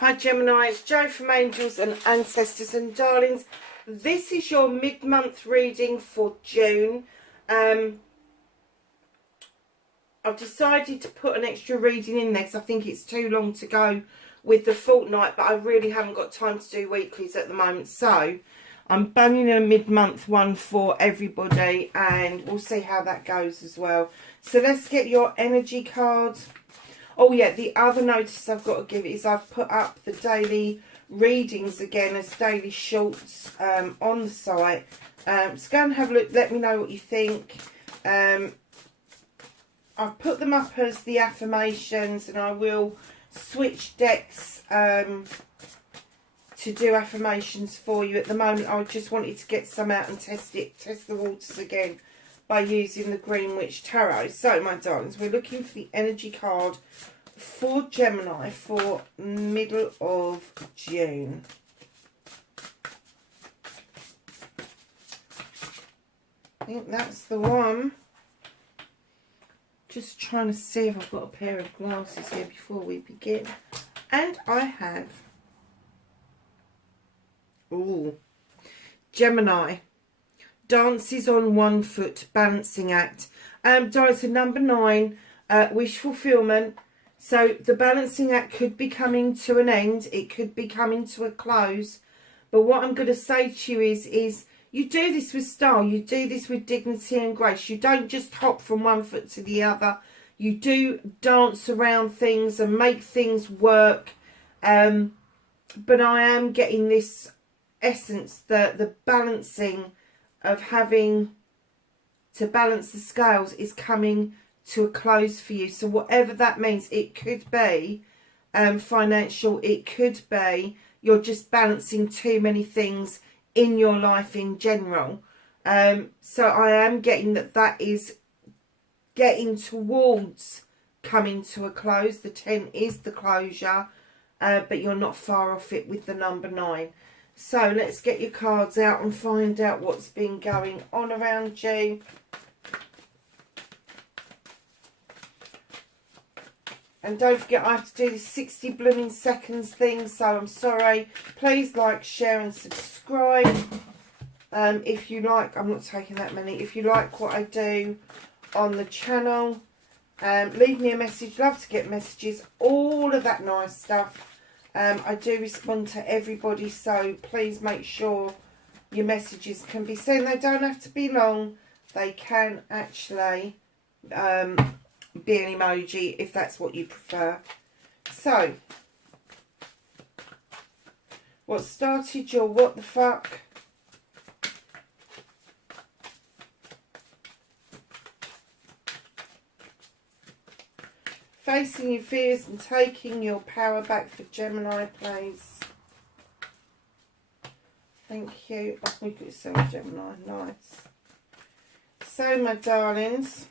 Hi Gemini, it's Jo from Angels and Ancestors and Darlings. This is your mid-month reading for June. I've decided to put an extra reading in there because I think it's too long to go with the fortnight, but I really haven't got time to do weeklies at the moment. So I'm banging a mid-month one for everybody and we'll see how that goes as well. So let's get your energy cards. Oh yeah, the other notice I've got to give is I've put up the daily readings again as daily shorts on the site. So go and have a look, let me know what you think. I've put them up as the affirmations and I will switch decks to do affirmations for you. At the moment I just wanted to get some out and test the waters again by using the Green Witch Tarot. So my darlings, we're looking for the energy card for Gemini for middle of June. I think that's the one. Just trying to see if I've got a pair of glasses here before we begin. And I have. Ooh. Gemini. Dances on 1 foot, balancing act. Dice to number 9, wish fulfillment. So the balancing act could be coming to an end. It could be coming to a close. But what I'm going to say to you is you do this with style. You do this with dignity and grace. You don't just hop from 1 foot to the other. You do dance around things and make things work. But I am getting this essence, the balancing of having to balance the scales is coming to a close for you. So whatever that means, it could be financial, it could be you're just balancing too many things in your life in general. So I am getting that is getting towards coming to a close. The 10 is the closure, but you're not far off it with the number 9. So let's get your cards out and find out what's been going on around you. And don't forget, I have to do this 60 blooming seconds thing, so I'm sorry. Please like, share and subscribe. If you like, I'm not taking that many. If you like what I do on the channel, leave me a message. Love to get messages, all of that nice stuff. I do respond to everybody, so please make sure your messages can be sent. They don't have to be long. They can actually be an emoji if that's what you prefer. So, what started your what the fuck? Facing your fears and taking your power back for Gemini, please. Thank you. Oh, we got some Gemini. Nice. So, my darlings,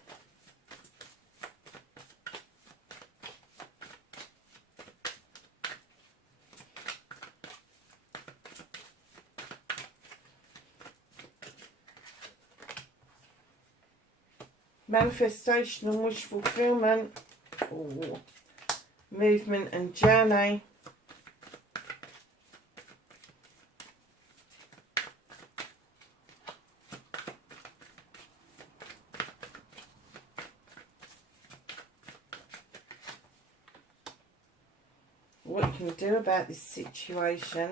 manifestation and wish fulfillment. Ooh. Movement and journey. What you can do about this situation.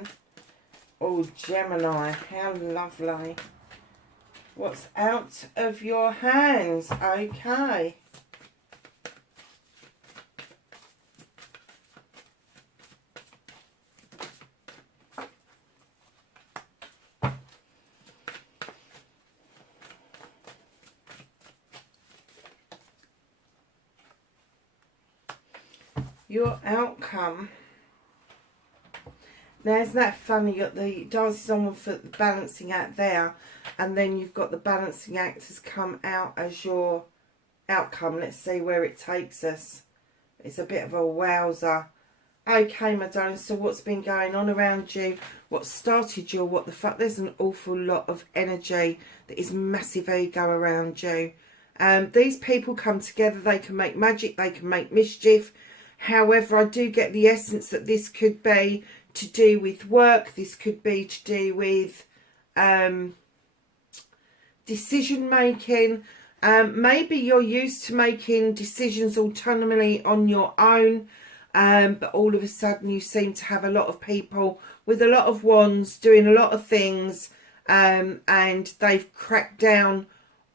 Oh, Gemini, how lovely. What's out of your hands? Okay. Your outcome. Now, isn't that funny? You got the dances on for the balancing act there, and then you've got the balancing act has come out as your outcome. Let's see where it takes us. It's a bit of a wowzer. Okay, my darling, so what's been going on around you? What started your what the fuck? There's an awful lot of energy that is massive ego around you. These people come together. They can make magic. They can make mischief. However, I do get the essence that this could be to do with work. This could be to do with decision making. Maybe you're used to making decisions autonomously on your own, but all of a sudden you seem to have a lot of people with a lot of wands doing a lot of things, and they've cracked down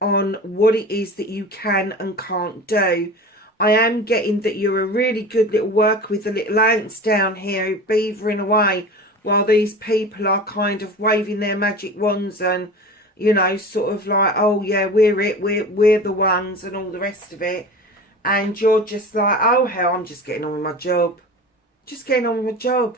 on what it is that you can and can't do. I am getting that you're a really good little worker with the little ants down here beavering away while these people are kind of waving their magic wands and, you know, sort of like, oh yeah, we're the ones and all the rest of it. And you're just like, oh hell, I'm just getting on with my job. Just getting on with my job.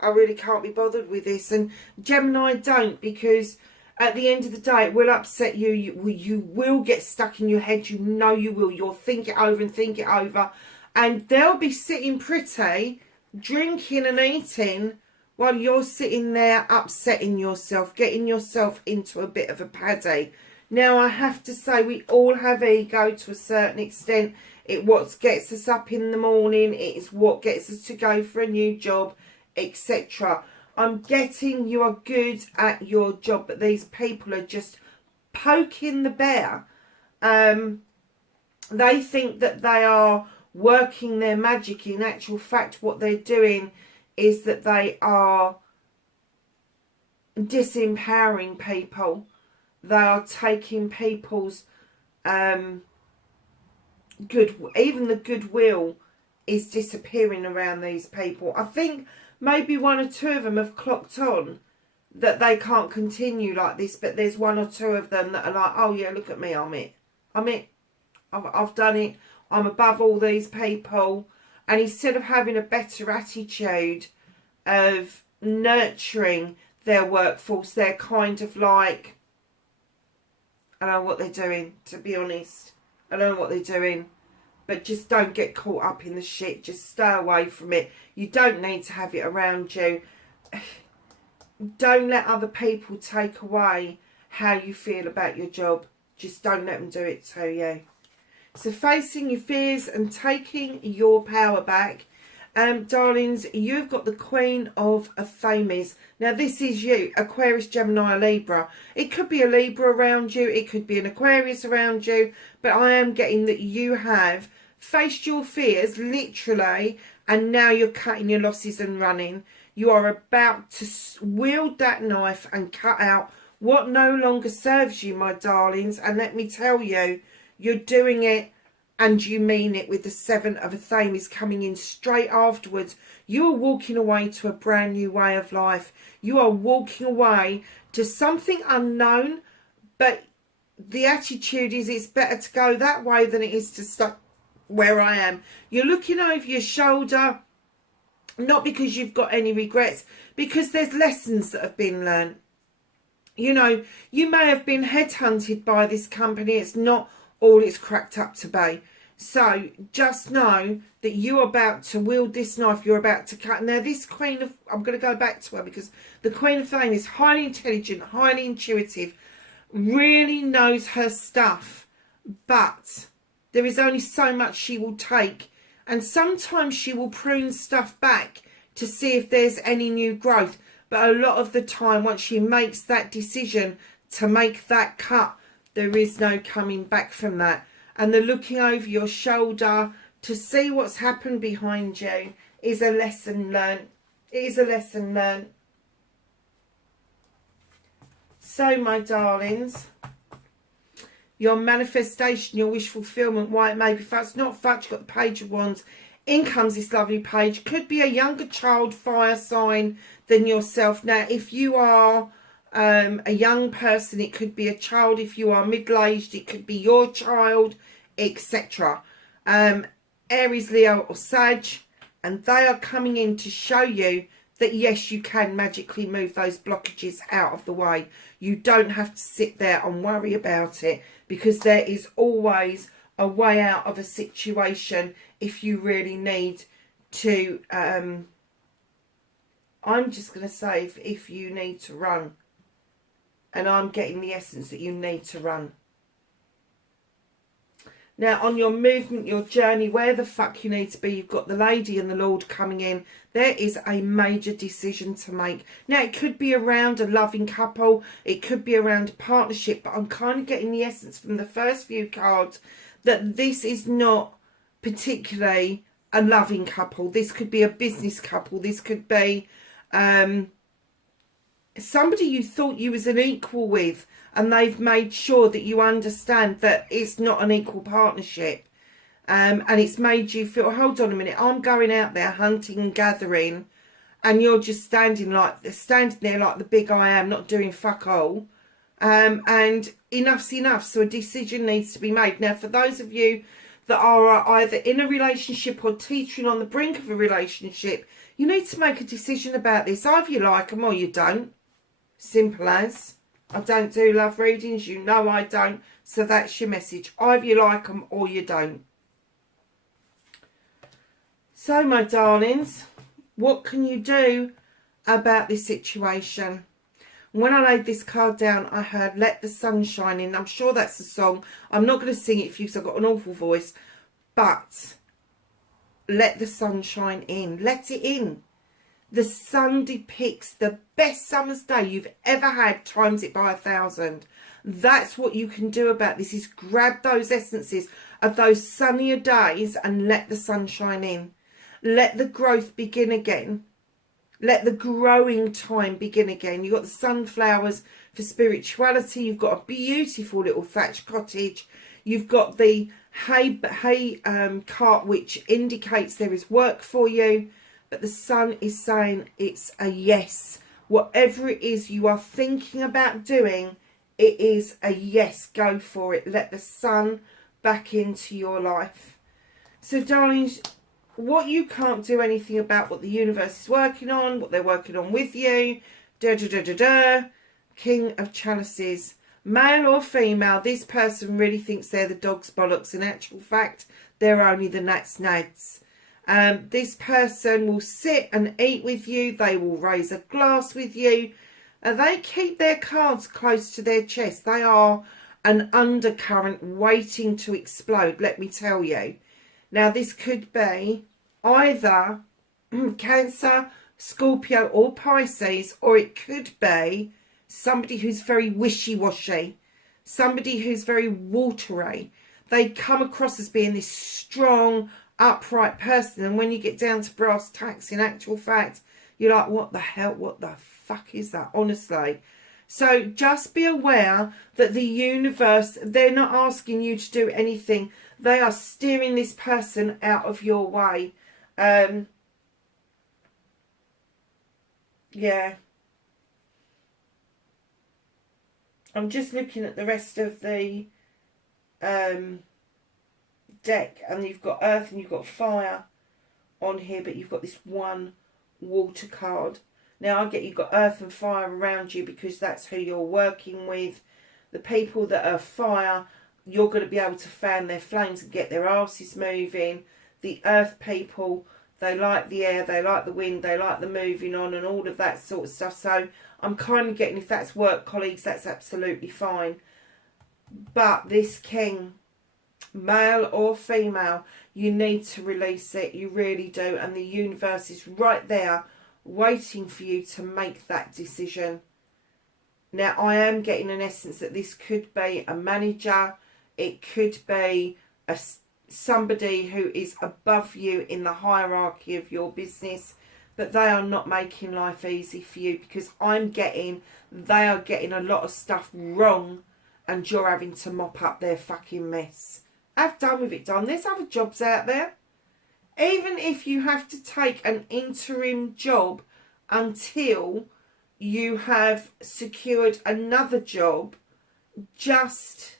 I really can't be bothered with this. And Gemini, don't, because at the end of the day, it will upset you. You will get stuck in your head. You know you will. You'll think it over and think it over. And they'll be sitting pretty, drinking and eating, while you're sitting there upsetting yourself, getting yourself into a bit of a paddy. Now, I have to say, we all have ego to a certain extent. It's what gets us up in the morning. It is what gets us to go for a new job, etc. I'm getting you are good at your job, but these people are just poking the bear. They think that they are working their magic. In actual fact, what they're doing is that they are disempowering people. They are taking people's even the goodwill is disappearing around these people. I think maybe one or two of them have clocked on that they can't continue like this, but there's one or two of them that are like, oh yeah, look at me, I'm it. I've done it. I'm above all these people. And instead of having a better attitude of nurturing their workforce, they're kind of like, I don't know what they're doing, to be honest. I don't know what they're doing. But just don't get caught up in the shit. Just stay away from it. You don't need to have it around you. Don't let other people take away how you feel about your job. Just don't let them do it to you. So facing your fears and taking your power back. Darlings, you've got the Queen of Famies. Now, this is you, Aquarius, Gemini, Libra. It could be a Libra around you. It could be an Aquarius around you. But I am getting that you have faced your fears, literally, and now you're cutting your losses and running. You are about to wield that knife and cut out what no longer serves you, my darlings. And let me tell you, you're doing it. And you mean it, with the Seven of Athames coming in straight afterwards. You are walking away to a brand new way of life. You are walking away to something unknown, but the attitude is it's better to go that way than it is to stuck where I am. You're looking over your shoulder, not because you've got any regrets, because there's lessons that have been learned. You know, you may have been headhunted by this company. It's not all it's cracked up to be. So just know that you're about to wield this knife. You're about to cut. Now this Queen of, I'm going to go back to her, because the Queen of Fame is highly intelligent, highly intuitive, really knows her stuff, but there is only so much she will take, and sometimes she will prune stuff back to see if there's any new growth. But a lot of the time, once she makes that decision to make that cut, there is no coming back from that. And the looking over your shoulder to see what's happened behind you is a lesson learned. It is a lesson learned. So, my darlings, your manifestation, your wish fulfillment, why it may be fudged, not fudged. You've got the Page of Wands. In comes this lovely page. Could be a younger child, fire sign, than yourself. Now, if you are a young person, it could be a child. If you are middle-aged, it could be your child, etc. Aries, Leo or Sag, and they are coming in to show you that yes, you can magically move those blockages out of the way. You don't have to sit there and worry about it, because there is always a way out of a situation if you really need to. I'm just going to say if you need to run. And I'm getting the essence that you need to run. Now, on your movement, your journey, where the fuck you need to be, you've got the Lady and the Lord coming in. There is a major decision to make. Now, it could be around a loving couple. It could be around a partnership. But I'm kind of getting the essence from the first few cards that this is not particularly a loving couple. This could be a business couple. This could be somebody you thought you was an equal with, and they've made sure that you understand that it's not an equal partnership. And it's made you feel, hold on a minute, I'm going out there hunting and gathering, and you're just standing there like the big I am, not doing fuck all. And enough's enough. So a decision needs to be made. Now, for those of you that are either in a relationship or teetering on the brink of a relationship, you need to make a decision about this. Either you like them or you don't. Simple as. I don't do love readings. You know I don't. So that's your message. Either you like them or you don't. So, my darlings, what can you do about this situation? When I laid this card down, I heard Let the Sun Shine In. I'm sure that's a song. I'm not going to sing it for you because I've got an awful voice. But let the sun shine in. Let it in. The sun depicts the best summer's day you've ever had, times it by 1,000. That's what you can do about this, is grab those essences of those sunnier days and let the sun shine in. Let the growth begin again. Let the growing time begin again. You've got the sunflowers for spirituality. You've got a beautiful little thatched cottage. You've got the hay cart, which indicates there is work for you. But the sun is saying it's a yes. Whatever it is you are thinking about doing, it is a yes. Go for it. Let the sun back into your life. So, darlings, what you can't do anything about, what the universe is working on, what they're working on with you. King of Chalices. Male or female, this person really thinks they're the dog's bollocks. In actual fact, they're only the gnat's nads. This person will sit and eat with you. They will raise a glass with you. They keep their cards close to their chest. They are an undercurrent waiting to explode, let me tell you. Now, this could be either Cancer, Scorpio or Pisces, or it could be somebody who's very wishy-washy, somebody who's very watery. They come across as being this strong, upright person, and when you get down to brass tacks, in actual fact, you're like, what the hell, what the fuck is that, honestly? So just be aware that the universe, they're not asking you to do anything. They are steering this person out of your way. Yeah. I'm just looking at the rest of the deck, and you've got earth and you've got fire on here, but you've got this one water card. Now, I get you've got earth and fire around you because that's who you're working with. The people that are fire, you're going to be able to fan their flames and get their asses moving. The earth people, they like the air, they like the wind, they like the moving on and all of that sort of stuff. So I'm kind of getting, if that's work colleagues, that's absolutely fine. But this king, male or female, you need to release it. You really do. And the universe is right there waiting for you to make that decision. Now, I am getting an essence that this could be a manager. It could be somebody who is above you in the hierarchy of your business. But they are not making life easy for you, because I'm getting they are getting a lot of stuff wrong and you're having to mop up their fucking mess. Have done with it, done. There's other jobs out there. Even if you have to take an interim job until you have secured another job, just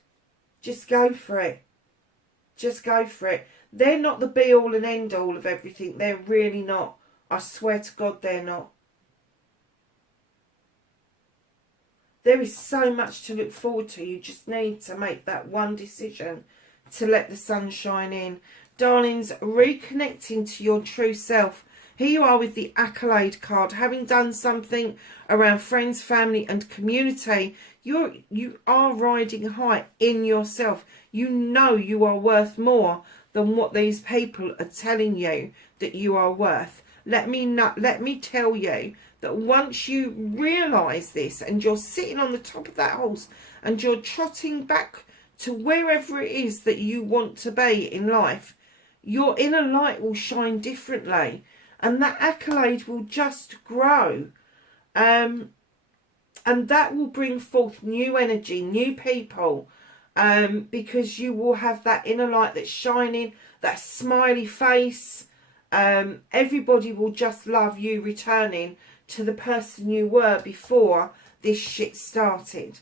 go for it. Just go for it. They're not the be all and end all of everything. They're really not. I swear to God, they're not. There is so much to look forward to. You just need to make that one decision to let the sun shine in. Darlings, reconnecting to your true self. Here you are with the accolade card. Having done something around friends, family and community, You are riding high in yourself. You know you are worth more than what these people are telling you that you are worth. Let me tell you that once you realise this and you're sitting on the top of that horse and you're trotting back to wherever it is that you want to be in life, your inner light will shine differently and that accolade will just grow. And that will bring forth new energy, new people, because you will have that inner light that's shining, that smiley face. Everybody will just love you returning to the person you were before this shit started.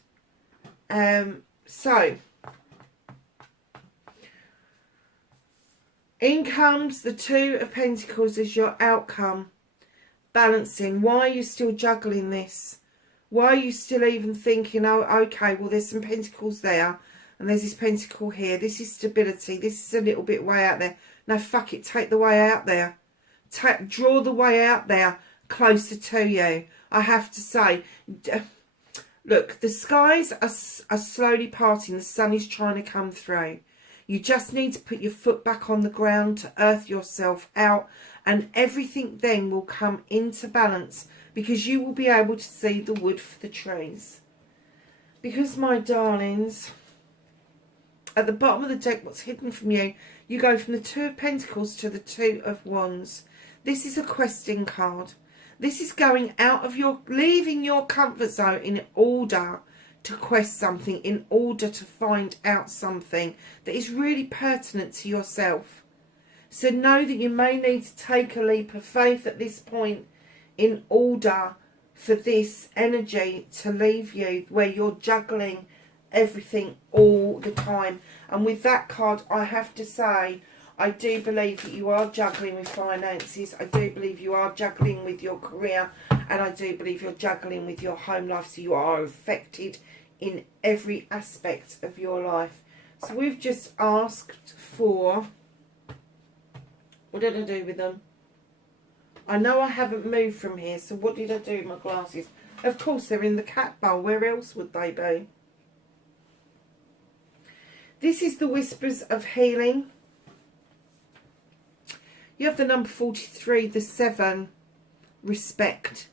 So, in comes the Two of Pentacles as your outcome. Balancing. Why are you still juggling this? Why are you still even thinking, oh, okay, well, there's some pentacles there and there's this pentacle here. This is stability. This is a little bit way out there. No, fuck it. Take the way out there. Draw the way out there closer to you. I have to say, look, the skies are slowly parting. The sun is trying to come through. You just need to put your foot back on the ground to earth yourself out, and everything then will come into balance, because you will be able to see the wood for the trees. Because, my darlings, at the bottom of the deck, what's hidden from you, you go from the Two of Pentacles to the Two of Wands. This is a questing card. This is going out of leaving your comfort zone in order to quest something, in order to find out something that is really pertinent to yourself. So know that you may need to take a leap of faith at this point in order for this energy to leave you, where you're juggling everything all the time. And with that card, I have to say, I do believe that you are juggling with finances. I do believe you are juggling with your career, and I do believe you're juggling with your home life. So you are affected in every aspect of your life. So we've just asked for, what did I do with them? I know I haven't moved from here, so what did I do with my glasses? Of course, they're in the cat bowl. Where else would they be? This is the Whispers of Healing. You have the number 43, the 7, respect.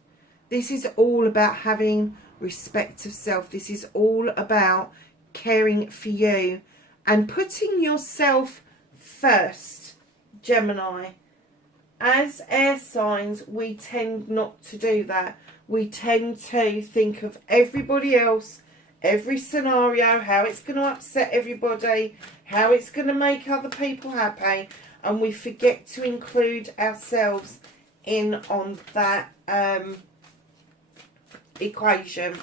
This is all about having respect of self. This is all about caring for you and putting yourself first, Gemini. As air signs, we tend not to do that. We tend to think of everybody else, every scenario, how it's going to upset everybody, how it's going to make other people happy, and we forget to include ourselves in on that equation.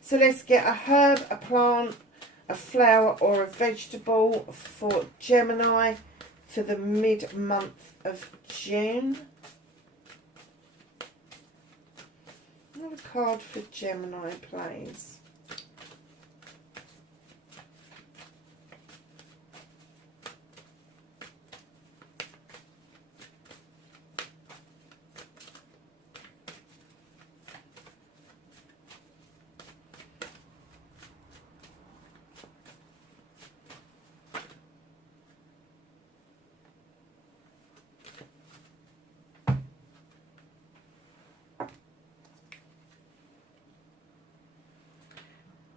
So let's get a herb, a plant, a flower or a vegetable for Gemini for the mid-month of June. Another card for Gemini, please.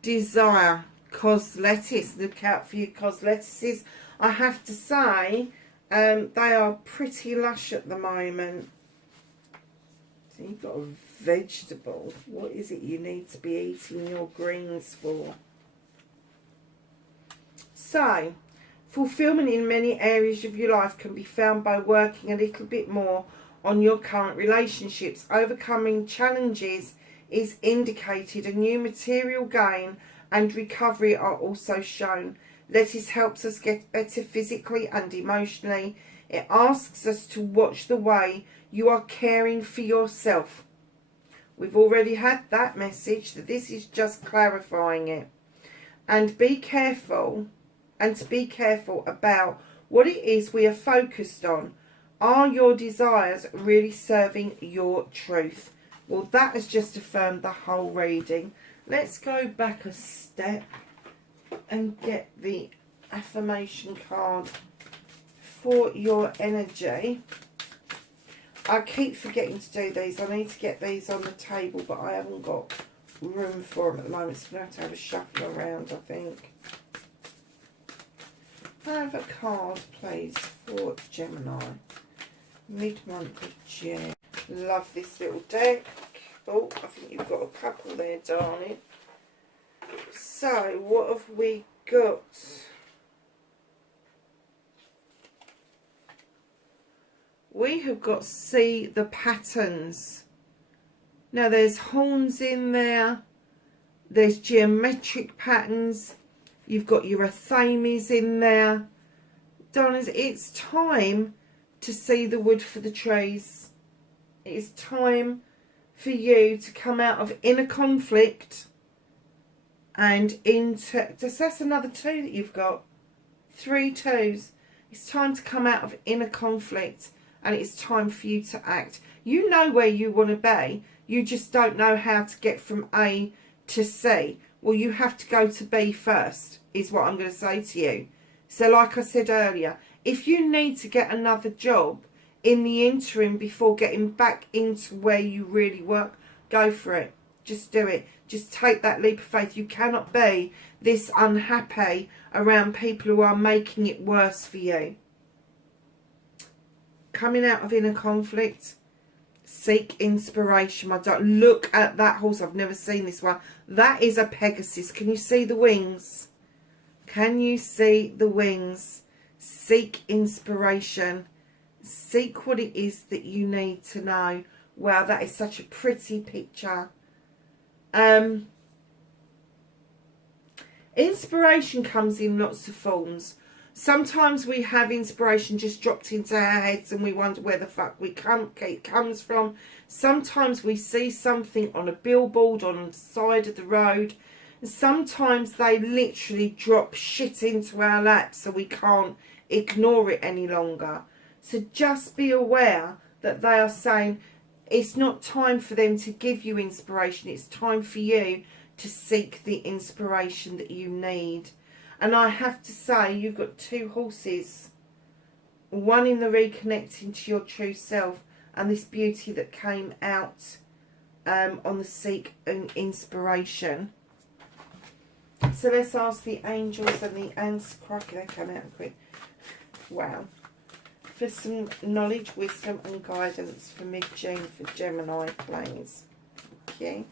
Desire, coslettuce. Look out for your coslettuces. I have to say, they are pretty lush at the moment. So you've got a vegetable. What is it you need to be eating your greens for? So, fulfillment in many areas of your life can be found by working a little bit more on your current relationships. Overcoming challenges is indicated. A new material gain and recovery are also shown. Lettuce helps us get better physically and emotionally. It asks us to watch the way you are caring for yourself. We've already had that message, that this is just clarifying it. And be careful, and to be careful about what it is we are focused on. Are your desires really serving your truth? Well, that has just affirmed the whole reading. let's go back a step and get the affirmation card for your energy. I keep forgetting to do these. I need to get these on the table, but I haven't got room for them at the moment, so I'm going to have a shuffle around, I think. Have a card, please, for Gemini. Mid-month of June. Love this little deck. Oh, I think you've got a couple there, darling. So, what have we got? We have got see the patterns. Now, there's horns in there. There's geometric patterns. You've got your athames in there. Darlings, it's time to see the wood for the trees. It's time for you to come out of inner conflict and into, that's another 2 that you've got. 3 2s. It's time to come out of inner conflict and it's time for you to act. You know where you want to be. You just don't know how to get from A to C. Well, you have to go to B first, is what I'm going to say to you. So like I said earlier, if you need to get another job in the interim before getting back into where you really work, go for it. Just do it. Just take that leap of faith. You cannot be this unhappy around people who are making it worse for you. Coming out of inner conflict, seek inspiration, my darling. Look at that horse. I've never seen this one. That is a Pegasus. Can you see the wings? Can you see the wings? Seek inspiration. Seek what it is that you need to know. Wow, that is such a pretty picture. Inspiration comes in lots of forms. Sometimes we have inspiration just dropped into our heads and we wonder where the fuck it comes from. Sometimes we see something on a billboard on the side of the road. Sometimes they literally drop shit into our laps so we can't ignore it any longer. So just be aware that they are saying it's not time for them to give you inspiration. It's time for you to seek the inspiration that you need. And I have to say, you've got 2 horses. One in the reconnecting to your true self and this beauty that came out on the seek and inspiration. So let's ask the angels and the ants. Crikey, they come out quick. Wow. For some knowledge, wisdom and guidance for mid-June for Gemini, please. Okay.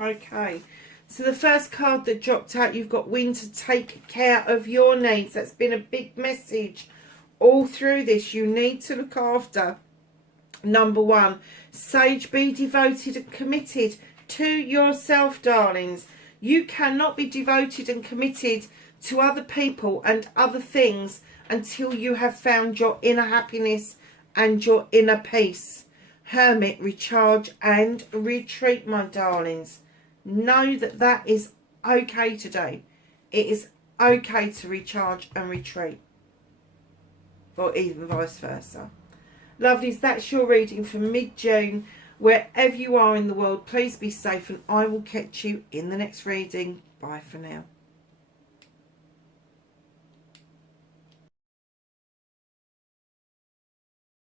Okay, so the first card that dropped out, you've got when to take care of your needs. That's been a big message all through this. You need to look after. Number 1, Sage, be devoted and committed to yourself, darlings. You cannot be devoted and committed to other people and other things until you have found your inner happiness and your inner peace. Hermit, recharge and retreat, my darlings. Know that that is okay to do. It is okay to recharge and retreat. Or even vice versa. Lovelies, that's your reading for mid-June. Wherever you are in the world, please be safe and I will catch you in the next reading. Bye for now.